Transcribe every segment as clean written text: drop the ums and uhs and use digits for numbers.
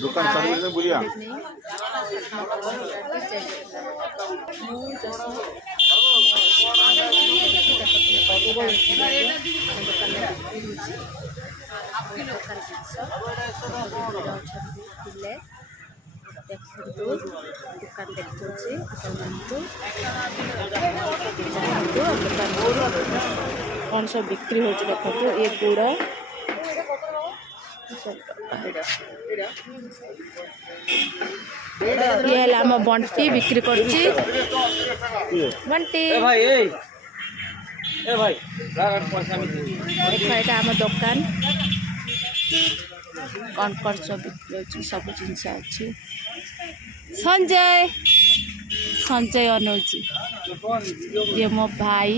दुकान सर्विस में बुलिया देखो दुकान देखो कौन सब बिक्री हो देखो ये गुड़ ये है आम बंटी बिक्री करची बंटी देखा आम दुकान कौन कौन सब बिक्री हो सब जिनस अच्छी संजय संजय अनुजी ये मो भाई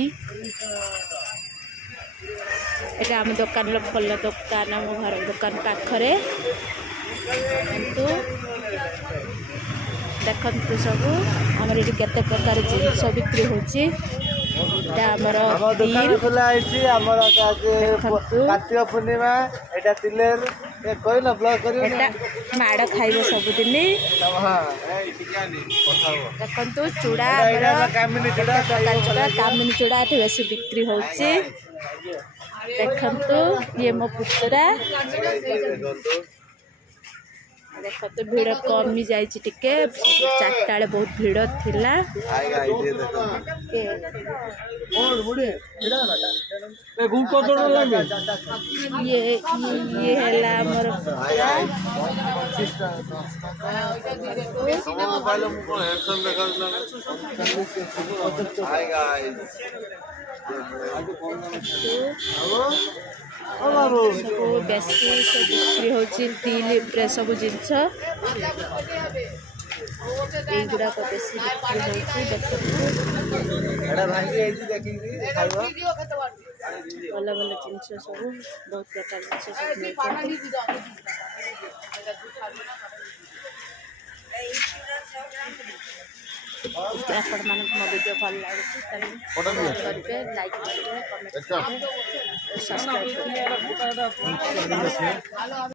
एटा आम दुकान फल दुकान आम घर दुकान पाखरे देखते सब आम ये केते प्रकार जिनस बिक्री होची दुकान खुला कार्तिक पूर्णिमा एटा तिलेर कहना ब्लॉग कर माड़ खाइब सबुदिन देखु चूड़ा कामिनी चूड़ा बेस बिक्री होची देखु ये मो पुतरा देखो भीड़ कमी जाए चार्टा बहुत भीड़ थिला ये है मोर बेसी सब बिक्री होची तिल सब जिनस गुड़ाक बेसी बिक्री होची भल भल जिनस सब बहुत प्रकार जिनस आपण मान मो वीडियो भल लगे करेंगे लाइक करेंगे कमेंट करेंगे सब्सक्राइब करेंगे।